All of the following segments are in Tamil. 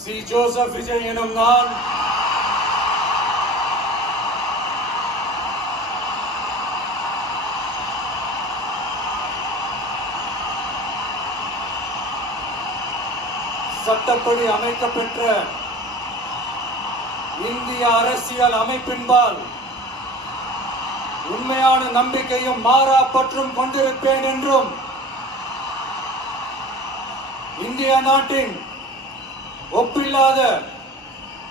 சி. ஜோசப் விஜய் எனும் நான் சட்டப்படி அமைக்கப்பெற்ற இந்திய அரசியல் அமைப்பின்பால் உண்மையான நம்பிக்கையும் மாறா பற்றும் கொண்டிருப்பேன் என்றும் இந்திய நாட்டின் ஒப்பில்லாத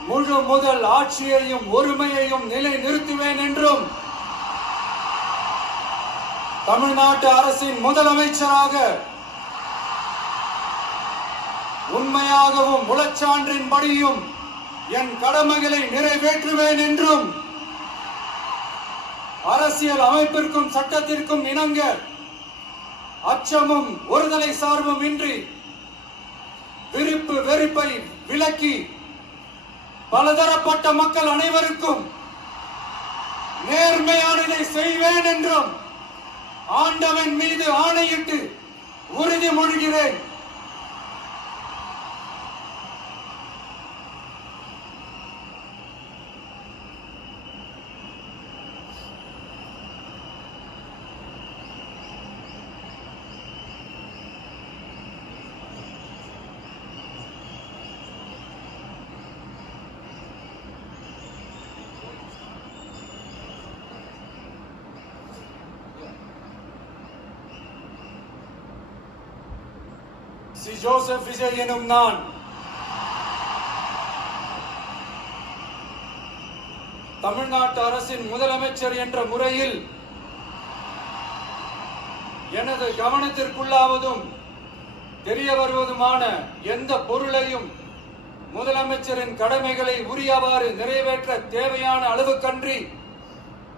முழு முதல் ஆட்சியையும் ஒருமையையும் நிலை நிறுத்துவேன் என்றும் தமிழ்நாட்டு அரசின் முதலமைச்சராக உண்மையாகவும் முழச்சான்றின்படியும் என் கடமைகளை நிறைவேற்றுவேன் என்றும் அரசியல் அமைப்பிற்கும் சட்டத்திற்கும் இணங்க அச்சமும் ஒருதலை சார்பும் இன்றி விருப்பு வெறுப்பை விலக்கி பலதரப்பட்ட மக்கள் அனைவருக்கும் நேர்மையானதை செய்வேன் என்றும் ஆண்டவன் மீது ஆணையிட்டு உறுதிமொழிகிறேன். சி. ஜோசப் விஜய் எனும் நான் தமிழ்நாட்டு அரசின் முதலமைச்சர் என்ற முறையில் எனது கவனத்திற்குள்ளாவதும் தெரிய வருவதுமான எந்த பொருளையும் முதலமைச்சரின் கடமைகளை உரியவாறு நிறைவேற்ற தேவையான அளவுக்கன்றி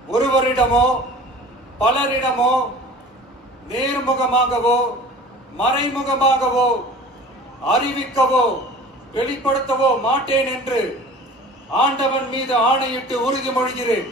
ஒருவரிடமோ பலரிடமோ நேர்முகமாகவோ மறைமுகமாகவோ அறிவிக்கவோ வெளிப்படுத்தவோ மாட்டேன் என்று ஆண்டவன் மீது ஆணையிட்டு உறுதிமொழிகிறேன்.